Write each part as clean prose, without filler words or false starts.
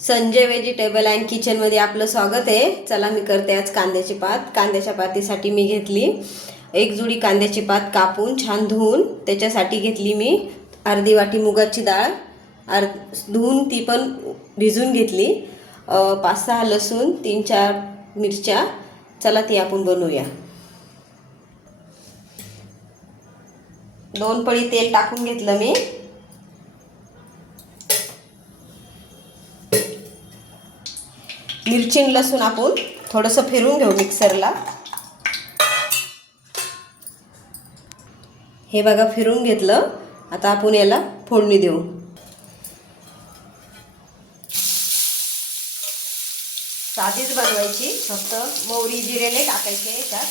Sanjay vegetable and किचनमध्ये आपलं स्वागत आहे। चला मी करते आज कांद्याची पात। कांद्याच्या पातीसाठी मी घेतली एक जुडी कांद्याची पात कापून छान धुवून, त्याच्यासाठी घेतली मी अर्धी वाटी मुगाची डाळ, धुवून ती पण भिजून घेतली, 5-6 लसूण, 3-4 मिरच्या। चला ती आपण बनवूया। 2 पळी तेल टाकून घेतलं मी। मिरची आणि लसूण आपण थोडंसं फिरवून घेऊ मिक्सरला। हे बघा फिरवून घेतलं। आता आपण याला फोडणी देऊ। साधीच बनवायची, फक्त मोहरी जिरे नाही टाकायचे याच्यात।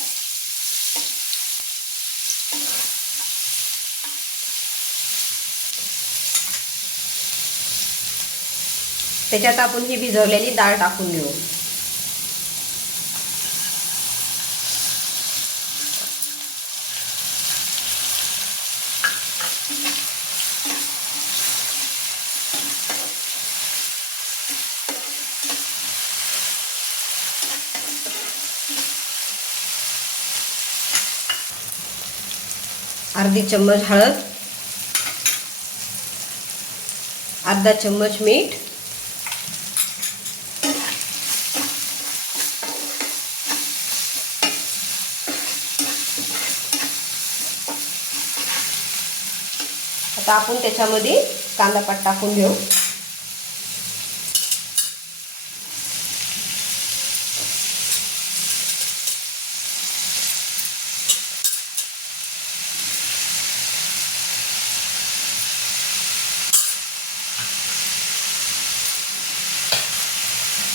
त्याच्यात आपण ही भिजवलेली डाळ टाकून देऊ। अर्धी चम्मच हळद, अर्धा चम्मच मीठ, आता आपण त्याच्यामध्ये कांदा पात टाकून घेऊ।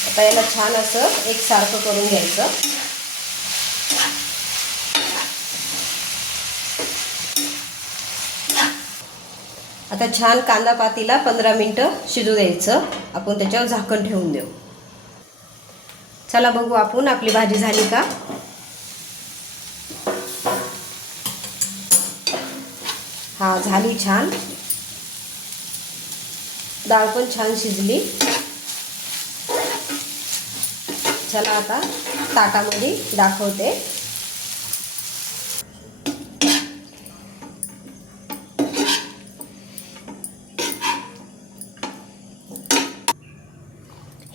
आता याला छान असं एकसारखं करून घ्यायचं। आता छान कांदा पातीला 15 मिनिटं शिजू द्यायचं। आपण त्याच्यावर झाकण ठेवून देऊ। चला बघू आपण आपली भाजी झाली का। हा झाली छान, डाळ पण छान शिजली। चला आता ताटामध्ये दाखवते।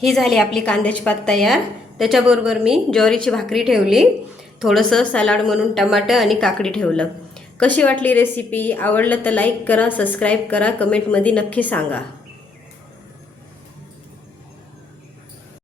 ही झाली आपली कांद्याची पात तयार। त्याच्याबरोबर मी ज्वारीची भाकरी ठेवली, थोडंसं सलाड म्हणून टमाटर आणि काकडी ठेवलं। कशी वाटली रेसिपी? आवडलं तर लाईक करा, सबस्क्राईब करा, कमेंटमध्ये नक्की सांगा।